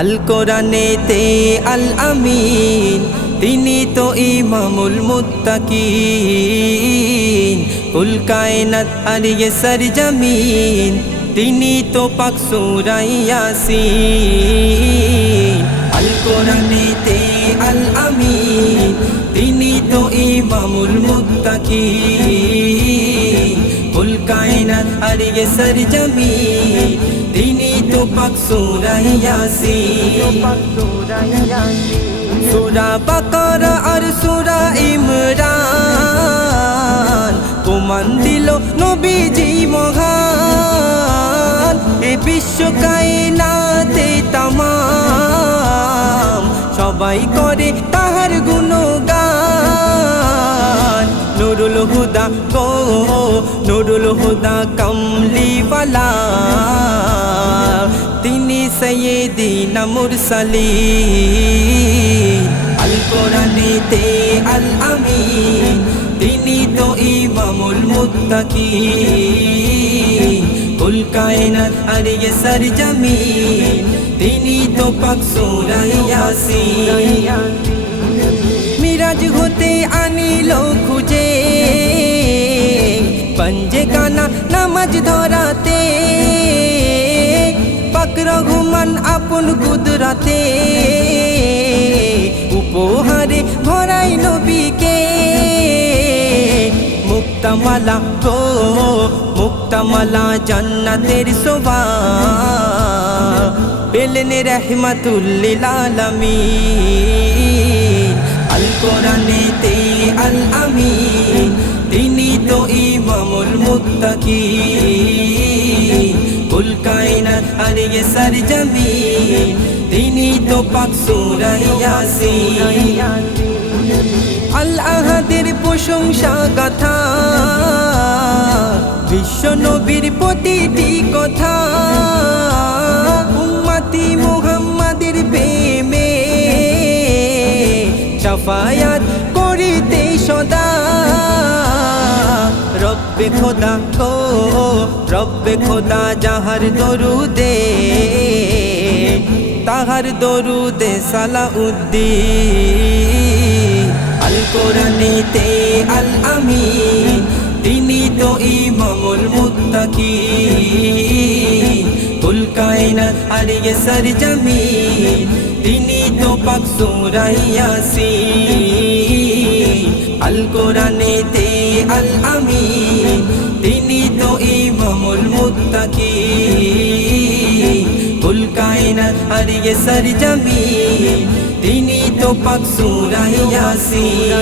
আল কোরআনেতে আল আমিন তিনি তো ইমামুল মুত্তাকিন। কুল কায়নাত আর ইয়ে সরজমিন তিনি তো পাক সূরা ইয়াসিন। আল কোরআনেতে আল আমিন তিনি তো ইমামুল মুত্তাকিন। কুল কায়নাত আর ইয়ে সরজমিন তিনি পাক সূরা ইয়াসিন সুরা বাকারা আর সুরা ইমরান, প্রমাণ দিল নবীজি মহান। এ বিশ্ব কায়নাতে তামাম। সবাই করে তাহার গুণগান। নুরুল হুদা গো নুরুল হুদা কমলিওয়ালা। সৈয়দিনা মুরসালিন আল কোরআনেতে আল আমিন তিনি তো ইমামুল মুত্তাকিন কুল কায়নাত আর ইয়ে সরজমিন তিনি তো পাক সূরা ইয়াসিন মিরাজ হতে আনিল খুঁজে পঞ্জে কানা নামাজ ধরাতে পাক রঘুমান আপন কুদরাতে উপহারে ভরাই নবীকে। মুক্তামালা গো মুক্তামালা জান্নাতের শোভা। পেলেন রহমাতুল্লিল আলামিন। আল কোরআনেতে আল আমিন। তিনি তো ইমামুল মুত্তাকিন। কায়নাত আর ইয়ে সরজমিন তিনি তো প্রশংসা কথা, বিশ্ব নবীর প্রতিটি কথা। উম্মতি মুহাম্মাদের প্রেমে সাফায়াত রব্বে খোদা গো রব্বে খোদা যাহার দরুদে, তাহার দরুদে সালাউদ্দিন। আল কোরআনেতে আল আমিন, তিনি তো ইমামুল মুত্তাকিন। কুল কায়নাত আর ইয়ে সরজমিন তিনি তো পাক সূরা আল কোরআনেতে আল আমিন তিনি তো ইমামুল মুত্তাকি কুল কায়নাত আর ইয়ে সরজমিন তিনি তো পাক সূরা ইয়াসিন।